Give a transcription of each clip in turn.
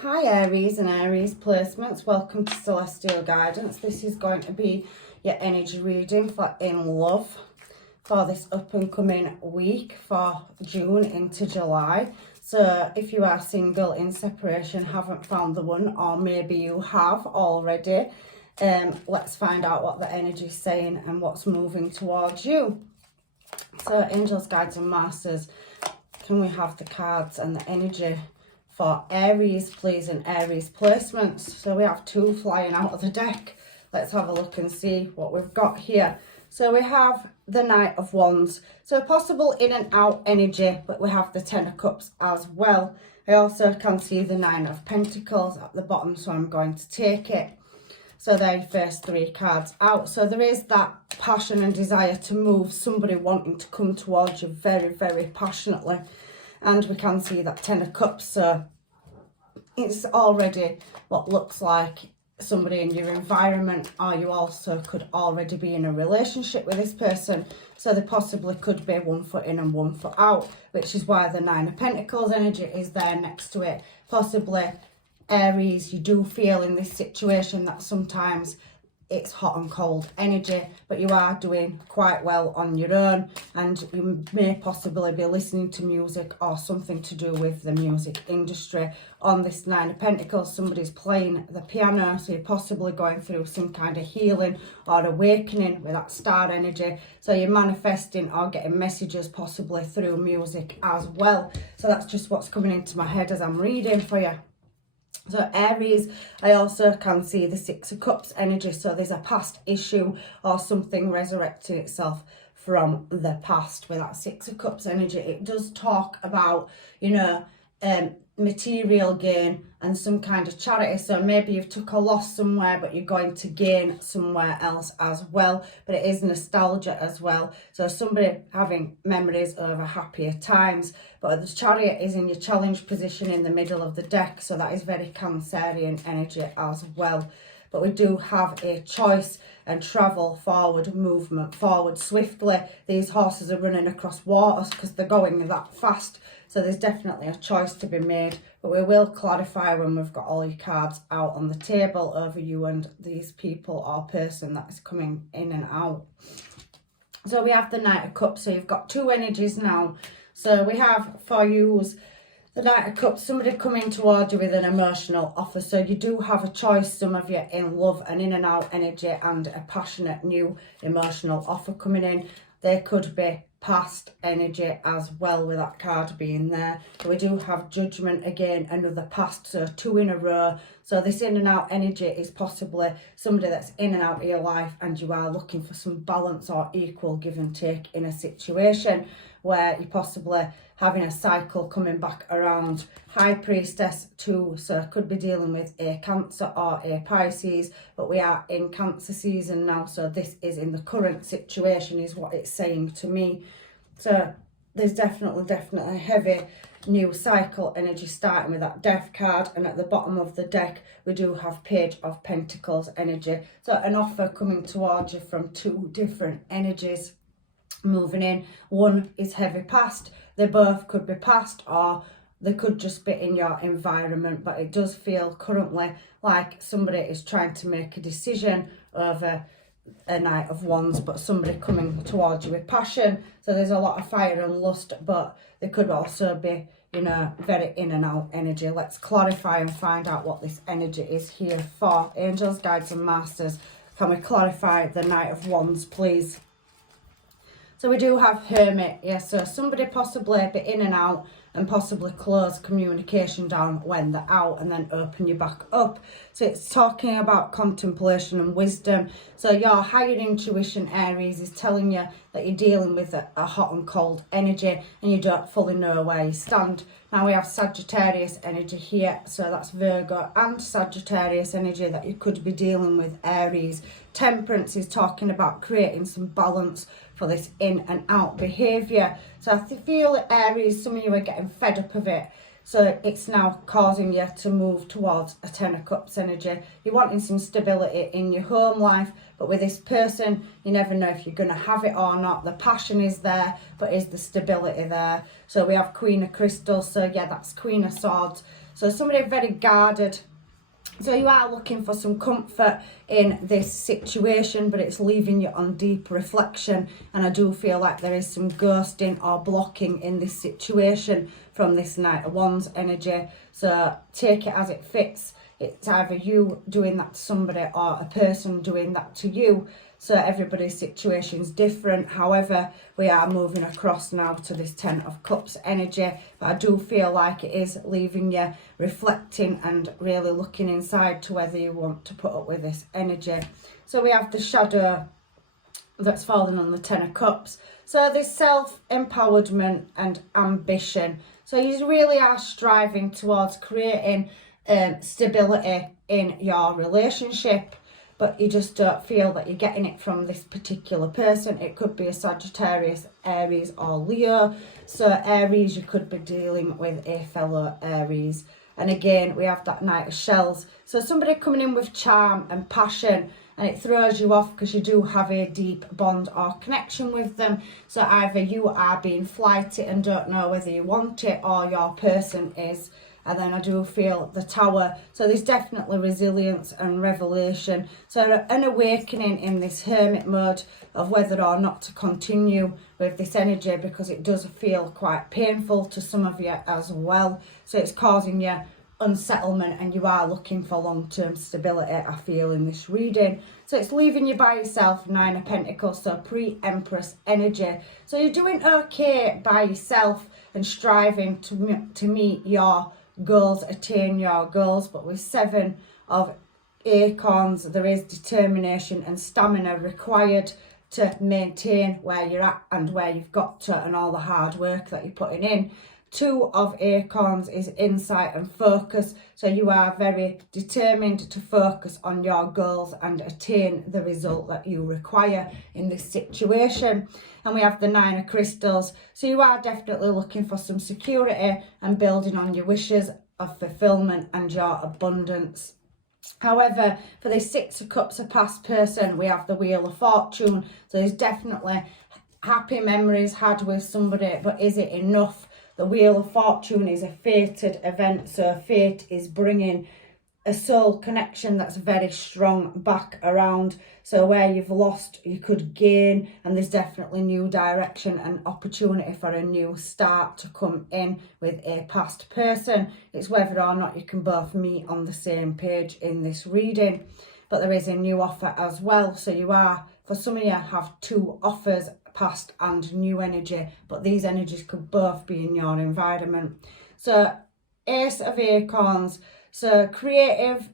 Hi Aries and Aries placements, welcome to Celestial Guidance. This is going to be your energy reading for in love for this up and coming week for June into July. So if you are single, in separation, haven't found the one, or maybe you have already, let's find out what the energy is saying and what's moving towards you. So angels, guides and masters, can we have the cards and the energy for Aries, please, and Aries placements? So we have two flying out of the deck. Let's have a look and see what we've got here. So we have the Knight of Wands. So possible in and out energy, but we have the Ten of Cups as well. I also can see the Nine of Pentacles at the bottom, so I'm going to take it. So they're your first three cards out. So there is that passion and desire to move, somebody wanting to come towards you very, very passionately. And we can see that Ten of Cups, so it's already what looks like somebody in your environment, or you also could already be in a relationship with this person. So they possibly could be 1 foot in and 1 foot out, which is why the Nine of Pentacles energy is there next to it. Possibly Aries, you do feel in this situation that sometimes it's hot and cold energy, but you are doing quite well on your own, and you may possibly be listening to music or something to do with the music industry. On this Nine of Pentacles, somebody's playing the piano, so you're possibly going through some kind of healing or awakening with that star energy. So you're manifesting or getting messages possibly through music as well. So that's just what's coming into my head as I'm reading for you. So Aries, I also can see the Six of Cups energy. So there's a past issue or something resurrecting itself from the past with that Six of Cups energy. It does talk about, material gain and some kind of charity. So maybe you've took a loss somewhere, but you're going to gain somewhere else as well. But it is nostalgia as well. So somebody having memories over happier times. But the chariot is in your challenge position in the middle of the deck. So that is very Cancerian energy as well. But we do have a choice and travel forward, movement forward swiftly. These horses are running across waters because they're going that fast. So there's definitely a choice to be made. But we will clarify when we've got all your cards out on the table over you and these people or person that is coming in and out. So we have the Knight of Cups. So you've got two energies now. So we have for you the Knight of Cups, somebody coming towards you with an emotional offer. So you do have a choice, some of you in love and in and out energy and a passionate new emotional offer coming in. There could be past energy as well with that card being there. So we do have Judgment again, another past, so two in a row. So this in and out energy is possibly somebody that's in and out of your life, and you are looking for some balance or equal give and take in a situation where you're possibly having a cycle coming back around. High Priestess too, so could be dealing with a Cancer or a Pisces, but we are in Cancer season now, so this is in the current situation is what it's saying to me. So there's definitely heavy new cycle energy starting with that Death card, and at the bottom of the deck we do have Page of Pentacles energy. So an offer coming towards you from two different energies moving in. One is heavy past. They both could be past, or they could just be in your environment, but it does feel currently like somebody is trying to make a decision over a Knight of Wands, but somebody coming towards you with passion. So there's a lot of fire and lust, but they could also be, very in and out energy. Let's clarify and find out what this energy is here for. Angels, guides and masters, can we clarify the Knight of Wands, please? So we do have Hermit, yes, so somebody possibly be in and out and possibly close communication down when they're out and then open you back up. So it's talking about contemplation and wisdom. So your higher intuition, Aries, is telling you that you're dealing with a hot and cold energy and you don't fully know where you stand. Now we have Sagittarius energy here, so that's Virgo and Sagittarius energy that you could be dealing with, Aries. Temperance is talking about creating some balance for this in and out behaviour. So I feel Aries, some of you are getting fed up of it. So it's now causing you to move towards a Ten of Cups energy. You're wanting some stability in your home life, but with this person, you never know if you're going to have it or not. The passion is there, but is the stability there? So we have Queen of Crystals. So yeah, that's Queen of Swords. So somebody very guarded. So you are looking for some comfort in this situation, but it's leaving you on deep reflection. And I do feel like there is some ghosting or blocking in this situation from this Knight of Wands energy. So take it as it fits. It's either you doing that to somebody or a person doing that to you. So everybody's situation is different. However, we are moving across now to this Ten of Cups energy. But I do feel like it is leaving you reflecting and really looking inside to whether you want to put up with this energy. So we have the shadow that's fallen on the Ten of Cups. So there's self-empowerment and ambition. So you really are striving towards creating stability in your relationship, but you just don't feel that you're getting it from this particular person. It could be a Sagittarius, Aries or Leo. So Aries, you could be dealing with a fellow Aries. And again, we have that Knight of Shells. So somebody coming in with charm and passion, and it throws you off because you do have a deep bond or connection with them. So either you are being flighty and don't know whether you want it, or your person is. And then I do feel the Tower. So there's definitely resilience and revelation. So an awakening in this hermit mode of whether or not to continue with this energy, because it does feel quite painful to some of you as well. So it's causing you unsettlement, and you are looking for long-term stability, I feel, in this reading. So it's leaving you by yourself, Nine of Pentacles, so pre-Empress energy. So you're doing okay by yourself and striving to meet your goals, attain your goals. But with Seven of Acorns, there is determination and stamina required to maintain where you're at and where you've got to, and all the hard work that you're putting in. Two of Acorns is insight and focus. So you are very determined to focus on your goals and attain the result that you require in this situation. And we have the Nine of Crystals. So you are definitely looking for some security and building on your wishes of fulfillment and your abundance. However, for the Six of Cups, a past person, we have the Wheel of Fortune. So there's definitely happy memories had with somebody, but is it enough? The Wheel of Fortune is a fated event, so fate is bringing a soul connection that's very strong back around. So where you've lost, you could gain, and there's definitely new direction and opportunity for a new start to come in with a past person. It's whether or not you can both meet on the same page in this reading. But there is a new offer as well. So you are, for some of you, have two offers, past and new energy, but these energies could both be in your environment. So Ace of Acorns, so creative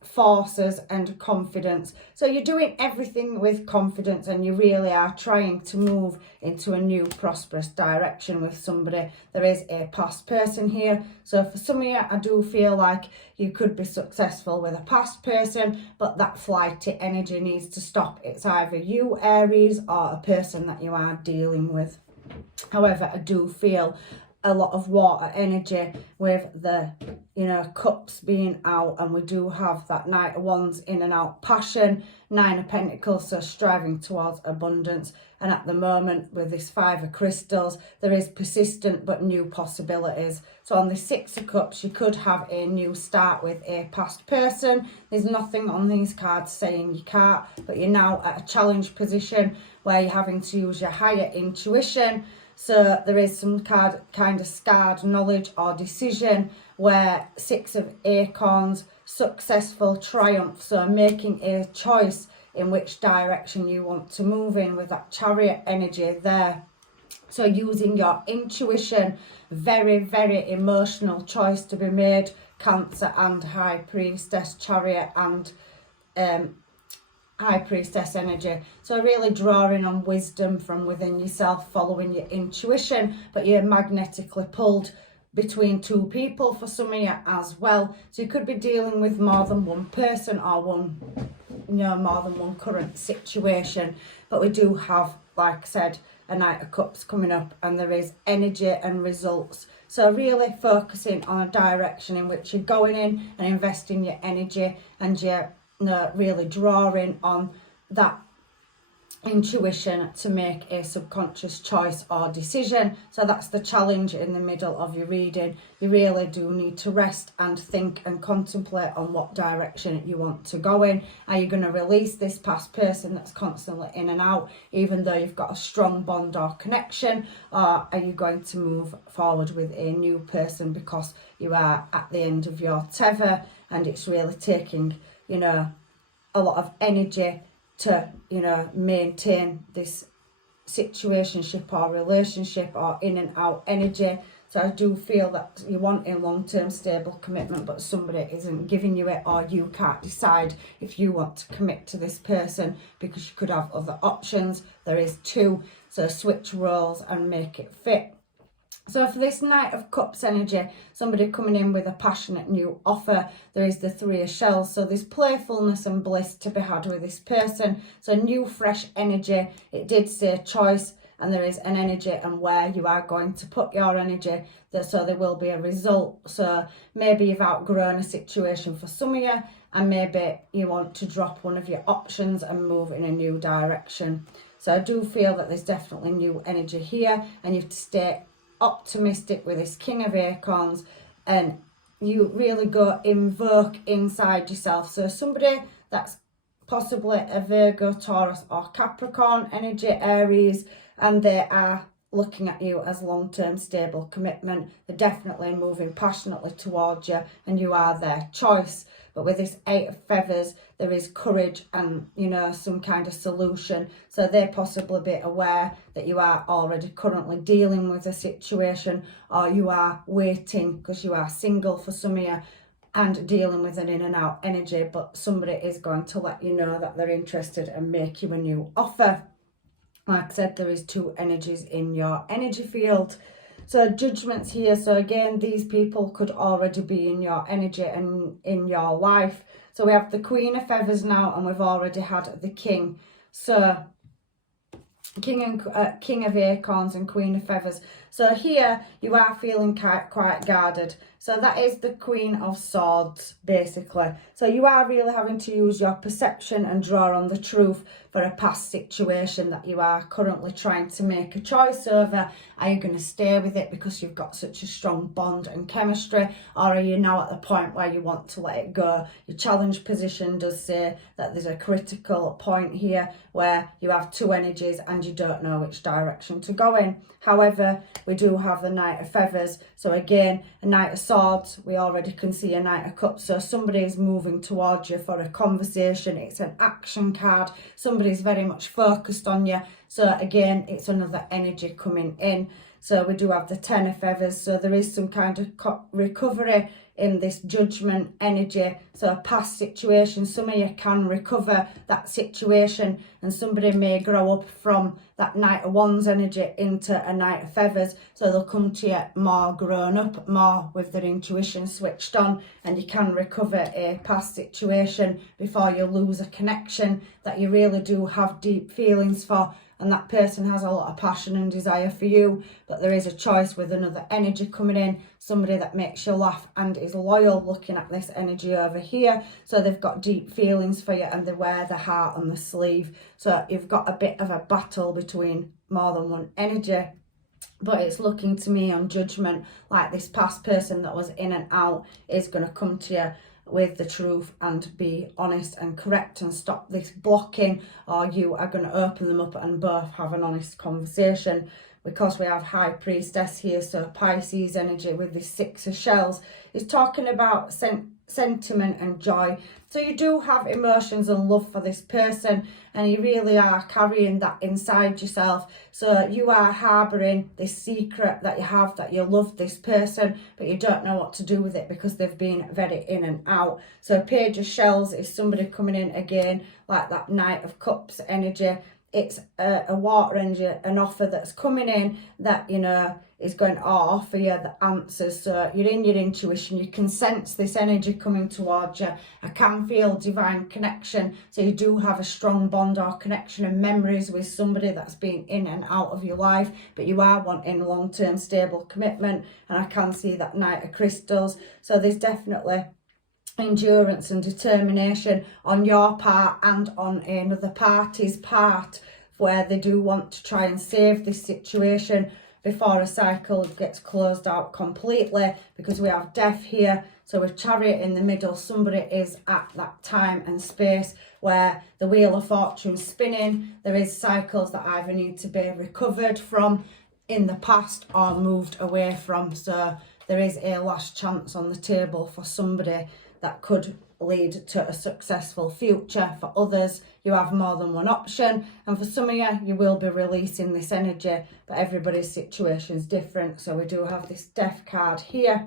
forces and confidence. So you're doing everything with confidence, and you really are trying to move into a new prosperous direction with somebody. There is a past person here. So for some of you, I do feel like you could be successful with a past person, but that flighty energy needs to stop. It's either you, Aries, or a person that you are dealing with. However, I do feel a lot of water energy with the, cups being out, and we do have that Knight of Wands in and out, passion, Nine of Pentacles, so striving towards abundance. And at the moment with this Five of Crystals, there is persistent but new possibilities. So on the Six of Cups, you could have a new start with a past person. There's nothing on these cards saying you can't, but you're now at a challenge position where you're having to use your higher intuition. So there is some kind of scarred knowledge or decision where Six of Acorns, successful triumph. So making a choice in which direction you want to move in with that Chariot energy there. So using your intuition, very, very emotional choice to be made. Cancer and High Priestess, Chariot and High Priestess energy. So really drawing on wisdom from within yourself, following your intuition, but you're magnetically pulled between two people for some of you as well. So you could be dealing with more than one person or more than one current situation. But we do have, like I said, a Knight of Cups coming up, and there is energy and results. So really focusing on a direction in which you're going in and investing your energy, and you're really drawing on that intuition to make a subconscious choice or decision. So that's the challenge in the middle of your reading. You really do need to rest and think and contemplate on what direction you want to go in. Are you going to release this past person that's constantly in and out, even though you've got a strong bond or connection, or are you going to move forward with a new person because you are at the end of your tether and it's really taking, you know, a lot of energy to, you know, maintain this situationship or relationship or in and out energy. So I do feel that you want a long-term stable commitment, but somebody isn't giving you it, or you can't decide if you want to commit to this person because you could have other options. There is two, so switch roles and make it fit. So for this Knight of Cups energy, somebody coming in with a passionate new offer, there is the Three of Shells. So there's playfulness and bliss to be had with this person. So new, fresh energy. It did say choice, and there is an energy and where you are going to put your energy. So there will be a result. So maybe you've outgrown a situation for some of you, and maybe you want to drop one of your options and move in a new direction. So I do feel that there's definitely new energy here, and you have to stay optimistic with this King of Acorns, and you really go invoke inside yourself. So somebody that's possibly a Virgo, Taurus or Capricorn energy, Aries, and they are looking at you as long-term stable commitment. They're definitely moving passionately towards you and you are their choice. But with this Eight of Feathers, there is courage and, you know, some kind of solution. So they're possibly be aware that you are already currently dealing with a situation, or you are waiting because you are single for some of you and dealing with an in and out energy, but somebody is going to let you know that they're interested and make you a new offer. Like I said, there is two energies in your energy field. So judgments here. So again, these people could already be in your energy and in your life. So we have the Queen of Feathers now, and we've already had the King. So King of Acorns and Queen of Feathers. So here you are feeling quite guarded. So that is the Queen of Swords, basically. So you are really having to use your perception and draw on the truth for a past situation that you are currently trying to make a choice over. Are you going to stay with it because you've got such a strong bond and chemistry, or are you now at the point where you want to let it go? Your challenge position does say that there's a critical point here where you have two energies and you don't know which direction to go in. However, we do have the Knight of Feathers. So again, a Knight of Swords, we already can see a Knight of Cups. So somebody is moving towards you for a conversation. It's an action card. Somebody's very much focused on you. So again, it's another energy coming in. So we do have the Ten of Feathers. So there is some kind of recovery in this judgment energy. So a past situation, some of you can recover that situation, and somebody may grow up from that Knight of Wands energy into a Knight of Feathers. So they'll come to you more grown up, more with their intuition switched on, and you can recover a past situation before you lose a connection that you really do have deep feelings for. And that person has a lot of passion and desire for you, but there is a choice with another energy coming in, somebody that makes you laugh and is loyal, looking at this energy over here. So they've got deep feelings for you and they wear the heart on the sleeve. So you've got a bit of a battle between more than one energy. But it's looking to me on judgment like this past person that was in and out is going to come to you with the truth and be honest and correct and stop this blocking, or you are going to open them up and both have an honest conversation. Because we have High Priestess here, so Pisces energy with this Six of Shells is talking about sentiment and joy. So you do have emotions and love for this person, and you really are carrying that inside yourself. So you are harbouring this secret that you have, that you love this person, but you don't know what to do with it because they've been very in and out. So Page of Shells is somebody coming in again, like that Knight of Cups energy. It's a water energy, an offer that's coming in that, you know, is going to offer you the answers. So you're in your intuition, you can sense this energy coming towards you. I can feel divine connection. So you do have a strong bond or connection and memories with somebody that's been in and out of your life, but you are wanting long-term stable commitment. And I can see that Knight of Crystals. So there's definitely endurance and determination on your part and on another party's part where they do want to try and save this situation before a cycle gets closed out completely, because we have death here. So with Chariot in the middle, somebody is at that time and space where the Wheel of Fortune spinning. There is cycles that either need to be recovered from in the past or moved away from. So there is a last chance on the table for somebody that could lead to a successful future. For others, you have more than one option, and for some of you, you will be releasing this energy, but everybody's situation is different. So we do have this Death card here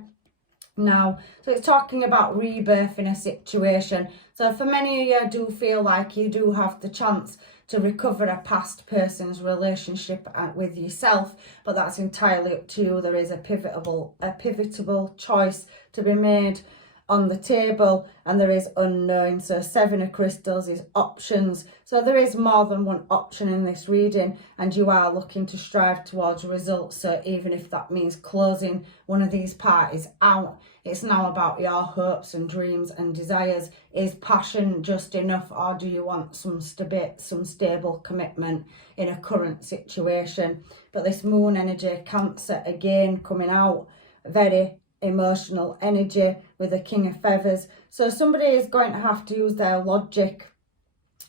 now, so it's talking about rebirth in a situation. So for many of you, I do feel like you do have the chance to recover a past person's relationship with yourself, but that's entirely up to you. There is a pivotal choice to be made on the table, and there is unknown. So 7 of crystals is options. So there is more than one option in this reading, and you are looking to strive towards results. So even if that means closing one of these parties out, it's now about your hopes and dreams and desires. Is passion just enough, or do you want some stable commitment in a current situation? But this moon energy, Cancer again coming out, very emotional energy with the King of Feathers. So somebody is going to have to use their logic,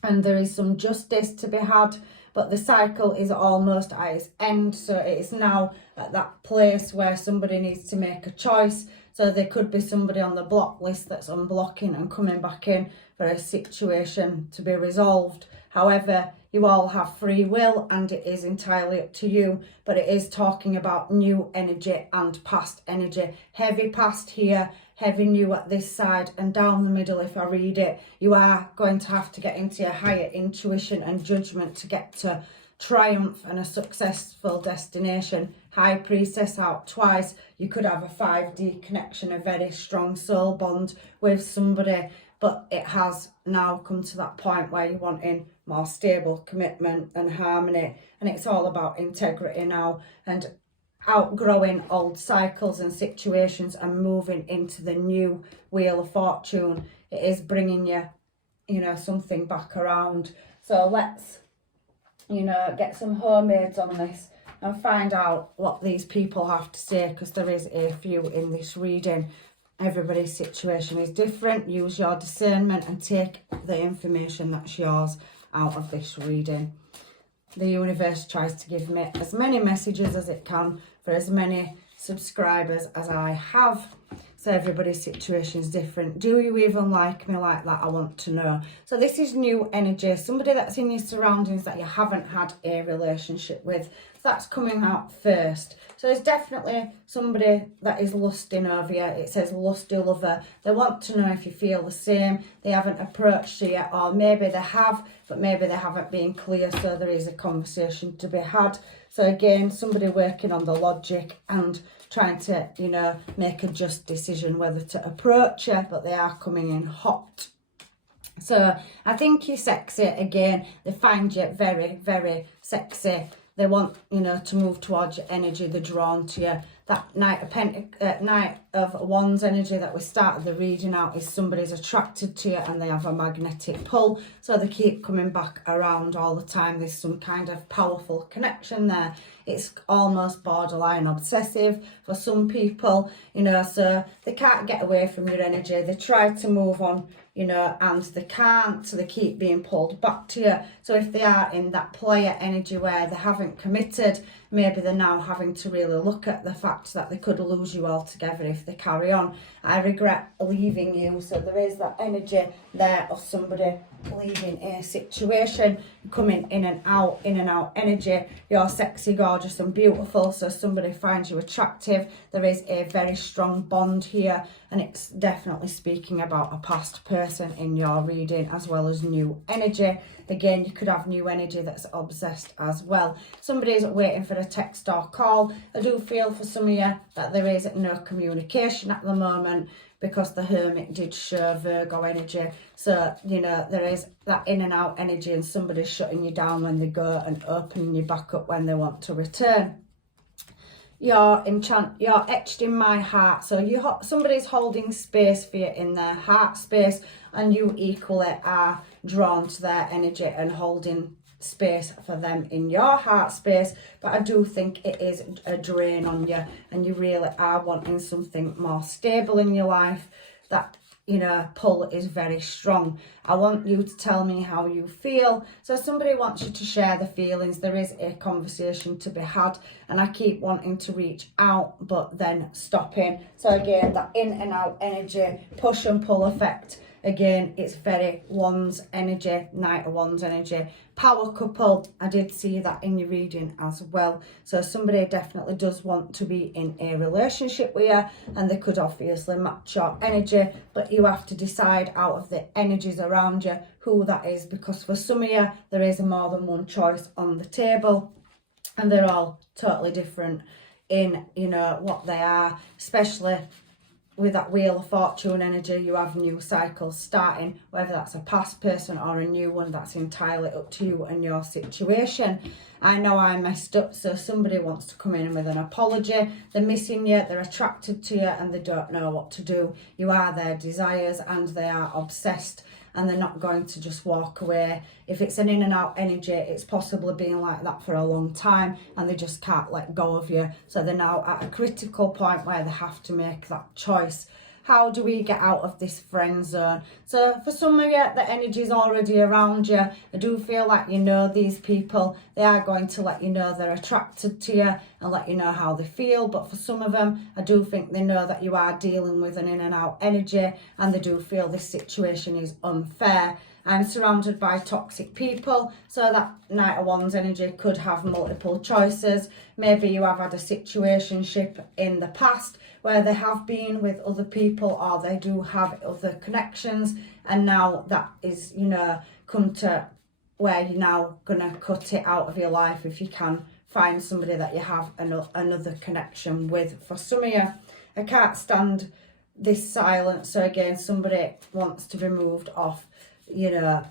and there is some justice to be had, but the cycle is almost at its end. So it is now at that place where somebody needs to make a choice. So there could be somebody on the block list that's unblocking and coming back in for a situation to be resolved. However, you all have free will, and it is entirely up to you, but it is talking about new energy and past energy. Heavy past here, heavy new at this side, and down the middle, if I read it, you are going to have to get into your higher intuition and judgment to get to triumph and a successful destination. High Priestess out twice. You could have a 5D connection, a very strong soul bond with somebody, but it has now come to that point where you're wanting more stable commitment and harmony, and it's all about integrity now, and outgrowing old cycles and situations and moving into the new Wheel of Fortune. It is bringing you, something back around. So let's, get some homemades on this and find out what these people have to say, because there is a few in this reading. Everybody's situation is different. Use your discernment and take the information that's yours out of this reading. The universe tries to give me as many messages as it can for as many subscribers as I have. So everybody's situation is different. Do you even like me like that? I want to know. So this is new energy. Somebody that's in your surroundings that you haven't had a relationship with. So that's coming out first. So there's definitely somebody that is lusting over you. It says lusty lover. They want to know if you feel the same. They haven't approached you yet, or maybe they have, but maybe they haven't been clear. So there is a conversation to be had. So again, somebody working on the logic and trying to, make a just decision whether to approach you, but they are coming in hot. So I think you're sexy. Again, they find you very, very sexy. They want, to move towards your energy. They're drawn to you. That Knight of Wands energy that we started the reading out is somebody's attracted to you and they have a magnetic pull. So they keep coming back around all the time. There's some kind of powerful connection there. It's almost borderline obsessive for some people, so they can't get away from your energy. They try to move on, and they can't, so they keep being pulled back to you. So if they are in that player energy where they haven't committed, maybe they're now having to really look at the fact that they could lose you altogether if they carry on. I regret leaving you. So there is that energy there of somebody leaving a situation, coming in and out energy. You're sexy, gorgeous and beautiful, so somebody finds you attractive. There is a very strong bond here, and it's definitely speaking about a past person in your reading as well as new energy. Again, you could have new energy that's obsessed as well. Somebody's waiting for a text or call. I do feel for some of you that there is no communication at the moment, because the Hermit did show Virgo energy. So, there is that in and out energy, and somebody's shutting you down when they go and opening you back up when they want to return. You're etched in my heart. So somebody's holding space for you in their heart space, and you equally are drawn to their energy and holding space for them in your heart space, but I do think it is a drain on you, and you really are wanting something more stable in your life. That, you know, pull is very strong. I want you to tell me how you feel. So somebody wants you to share the feelings. There is a conversation to be had, and I keep wanting to reach out but then stopping. So again, that in and out energy, push and pull effect. Again, it's very Wands energy, Knight of Wands energy. Power couple, I did see that in your reading as well. So somebody definitely does want to be in a relationship with you, and they could obviously match your energy, but you have to decide out of the energies around you who that is, because for some of you, there is more than one choice on the table, and they're all totally different in, you know, what they are, especially with that Wheel of Fortune energy. You have new cycles starting, whether that's a past person or a new one. That's entirely up to you and your situation. I know I messed up, so somebody wants to come in with an apology. They're missing you, they're attracted to you, and they don't know what to do. You are their desires, and they are obsessed, and they're not going to just walk away. If it's an in and out energy, it's possibly been like that for a long time, and they just can't let go of you. So they're now at a critical point where they have to make that choice. How do we get out of this friend zone? So for some of you, the energy is already around you. I do feel like you know these people. They are going to let you know they're attracted to you and let you know how they feel. But for some of them, I do think they know that you are dealing with an in and out energy, and they do feel this situation is unfair. I'm surrounded by toxic people, so that Knight of Wands energy could have multiple choices. Maybe you have had a situationship in the past where they have been with other people, or they do have other connections, and now that is, you know, come to where you're now gonna cut it out of your life if you can find somebody that you have another connection with. For some of you, I can't stand this silence. So again, somebody wants to be moved off, you know,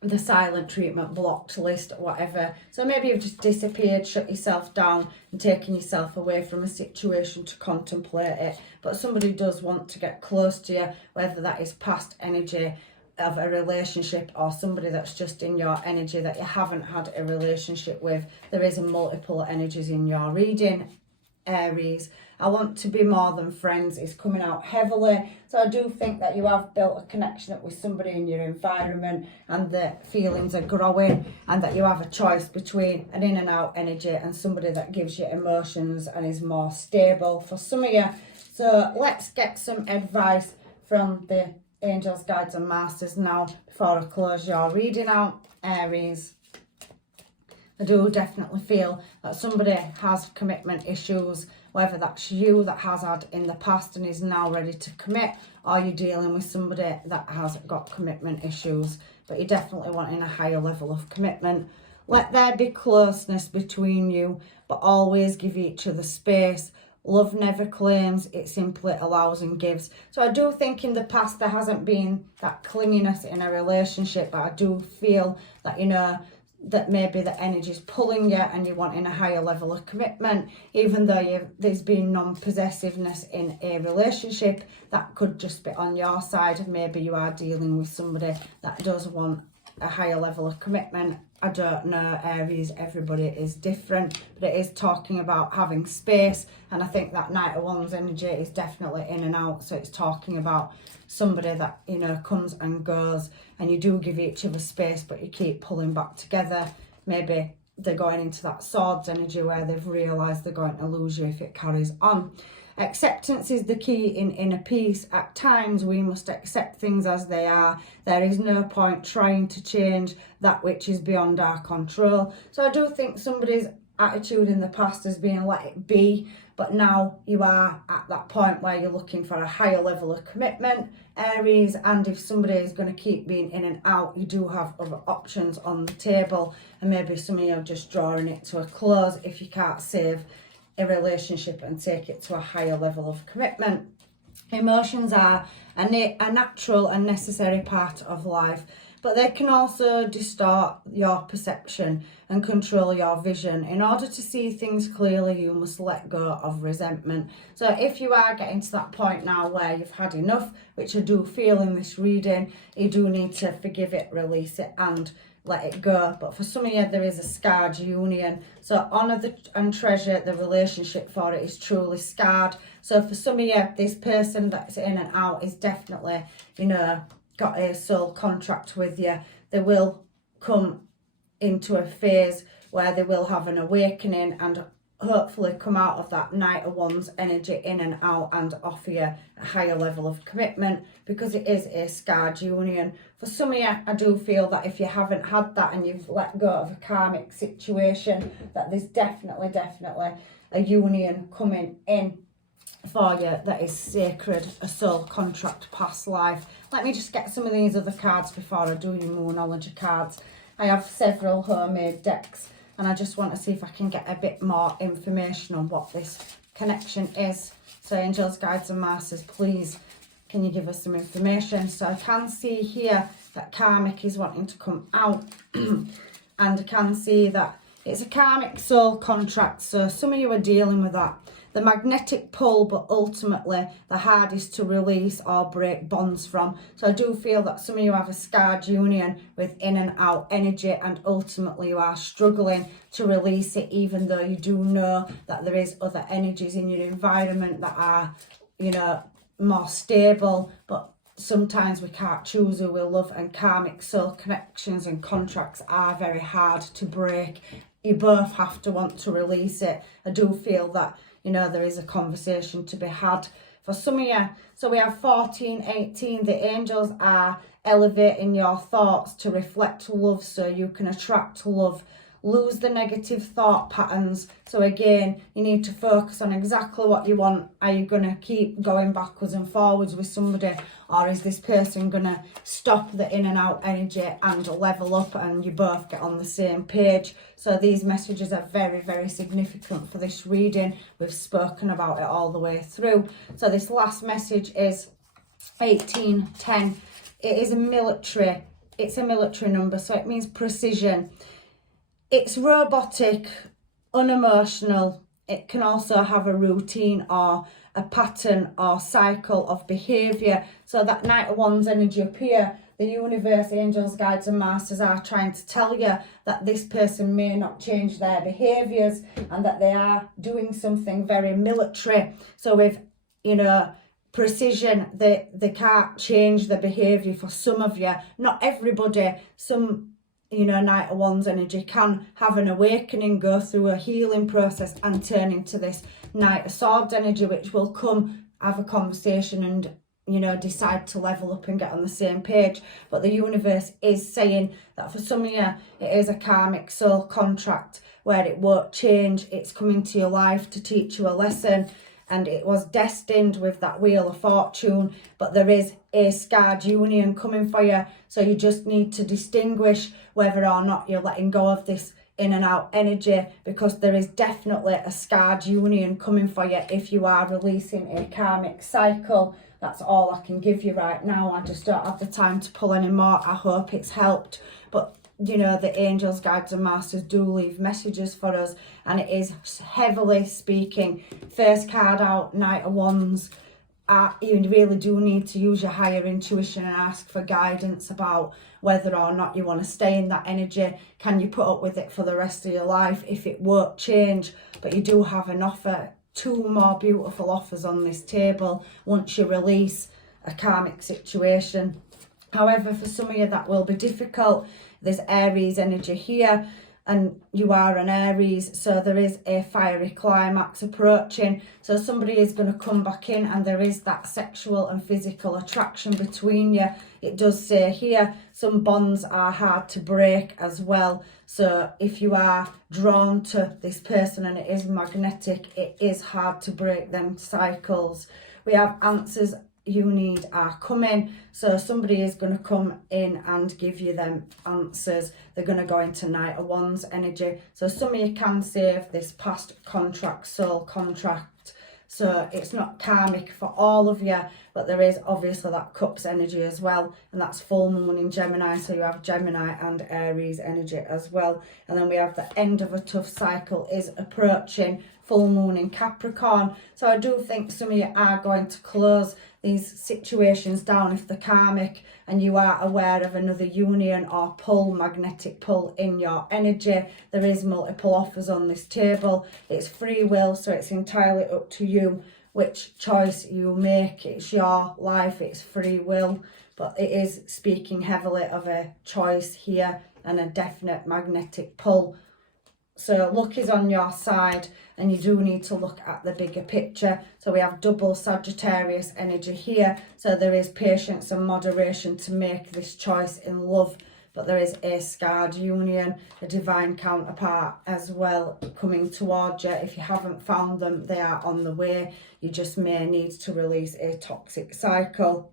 the silent treatment, blocked list, whatever. So maybe you've just disappeared, shut yourself down, and taken yourself away from a situation to contemplate it. But somebody does want to get close to you, whether that is past energy of a relationship or somebody that's just in your energy that you haven't had a relationship with. There is multiple energies in your reading, Aries. I want to be more than friends is coming out heavily. So I do think that you have built a connection with somebody in your environment, and the feelings are growing, and that you have a choice between an in and out energy and somebody that gives you emotions and is more stable for some of you. So let's get some advice from the angels, guides and masters now before I close your reading out, Aries. I do definitely feel that somebody has commitment issues, whether that's you that has had in the past and is now ready to commit, or you're dealing with somebody that has got commitment issues, but you're definitely wanting a higher level of commitment. Let there be closeness between you, but always give each other space. Love never claims, it simply allows and gives. So I do think in the past there hasn't been that clinginess in a relationship, but I do feel that, you know, that maybe the energy is pulling you and you're wanting a higher level of commitment, even though there's been non-possessiveness in a relationship. That could just be on your side. Maybe you are dealing with somebody that does want a higher level of commitment. I don't know, Aries, everybody is different, but it is talking about having space, and I think that Knight of Wands energy is definitely in and out. So it's talking about somebody that, you know, comes and goes, and you do give each other space, but you keep pulling back together. Maybe they're going into that Swords energy where they've realised they're going to lose you if it carries on. Acceptance is the key in inner peace. At times we must accept things as they are. There is no point trying to change that which is beyond our control. So I do think somebody's attitude in the past has been let it be, but now you are at that point where you're looking for a higher level of commitment, Aries. And if somebody is going to keep being in and out, you do have other options on the table, and maybe some of you are just drawing it to a close if you can't save a relationship and take it to a higher level of commitment. Emotions are a natural and necessary part of life, but they can also distort your perception and control your vision. In order to see things clearly, you must let go of resentment. So if you are getting to that point now where you've had enough, which I do feel in this reading, you do need to forgive it, release it, and let it go. But for some of you, there is a scarred union. So honour and treasure the relationship, for it is truly scarred. So for some of you, this person that's in and out is definitely, you know, got a soul contract with you. They will come into a phase where they will have an awakening and hopefully come out of that Knight of Wands energy in and out and offer you a higher level of commitment, because it is a scarred union. For some of you, I do feel that if you haven't had that and you've let go of a karmic situation, that there's definitely a union coming in for you that is sacred, a soul contract, past life. Let me just get some of these other cards before I do your Moonology cards. I have several homemade decks, and I just want to see if I can get a bit more information on what this connection is. So angels, guides and masters, please, can you give us some information? So I can see here that karmic is wanting to come out and I can see that it's a karmic soul contract. So some of you are dealing with that. The magnetic pull, but ultimately the hardest to release or break bonds from. So I do feel that some of you have a scarred union with in and out energy, and ultimately you are struggling to release it, even though you do know that there is other energies in your environment that are, you know, more stable. But sometimes we can't choose who we love, and karmic soul connections and contracts are very hard to break. You both have to want to release it. I do feel that, you know, there is a conversation to be had for some of you. So we have 14, 18. The angels are elevating your thoughts to reflect love so you can attract love. Lose the negative thought patterns. So again, you need to focus on exactly what you want. Are you going to keep going backwards and forwards with somebody, or is this person going to stop the in and out energy and level up and you both get on the same page? So these messages are very, very significant for this reading. We've spoken about it all the way through. So this last message is 1810. It is a military. It's a military number, so it means precision. It's robotic, unemotional. It can also have a routine or a pattern or cycle of behaviour. So that Knight of Wands energy up here, the universe, angels, guides and masters are trying to tell you that this person may not change their behaviours and that they are doing something very military. So with, you know, precision, they can't change the behaviour for some of you. Not everybody. Some, you know, Knight of Wands energy can have an awakening, go through a healing process and turn into this Knight of Swords energy, which will come, have a conversation and, you know, decide to level up and get on the same page. But the universe is saying that for some of you, it is a karmic soul contract where it won't change. It's coming to your life to teach you a lesson, and it was destined with that Wheel of Fortune, but there is a scarred union coming for you. So you just need to distinguish whether or not you're letting go of this in and out energy, because there is definitely a scarred union coming for you if you are releasing a karmic cycle. That's all I can give you right now. I just don't have the time to pull any more. I hope it's helped. But you know, the angels, guides and masters do leave messages for us, and it is heavily speaking. First card out, Knight of Wands. You really do need to use your higher intuition and ask for guidance about whether or not you want to stay in that energy. Can you put up with it for the rest of your life if it won't change? But you do have an offer, 2 more beautiful offers on this table once you release a karmic situation. However, for some of you that will be difficult. There's Aries energy here, and you are an Aries, so there is a fiery climax approaching. So somebody is going to come back in, and there is that sexual and physical attraction between you. It does say here some bonds are hard to break as well. So if you are drawn to this person and it is magnetic, it is hard to break them cycles. We have answers you need are coming. So somebody is going to come in and give you them answers. They're going to go into Knight of Wands energy. So some of you can save this past contract, soul contract. So it's not karmic for all of you, but there is obviously that Cups energy as well, and that's full moon in Gemini, so you have Gemini and Aries energy as well. And then we have the end of a tough cycle is approaching, full moon in Capricorn. So I do think some of you are going to close these situations down if they're karmic, and you are aware of another union or pull, magnetic pull in your energy. There is multiple offers on this table. It's free will, so it's entirely up to you which choice you make. It's your life, it's free will, but it is speaking heavily of a choice here and a definite magnetic pull. So luck is on your side, and you do need to look at the bigger picture. So we have double Sagittarius energy here. So there is patience and moderation to make this choice in love, but there is a scarred union, a divine counterpart as well coming towards you. If you haven't found them, they are on the way. You just may need to release a toxic cycle.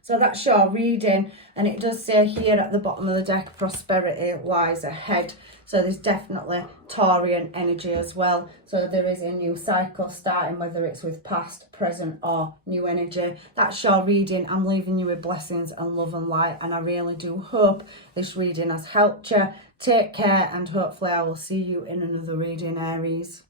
So that's your reading, and it does say here at the bottom of the deck, prosperity lies ahead. So there's definitely Taurian energy as well. So there is a new cycle starting, whether it's with past, present or new energy. That's your reading. I'm leaving you with blessings and love and light, and I really do hope this reading has helped you. Take care, and hopefully I will see you in another reading, Aries.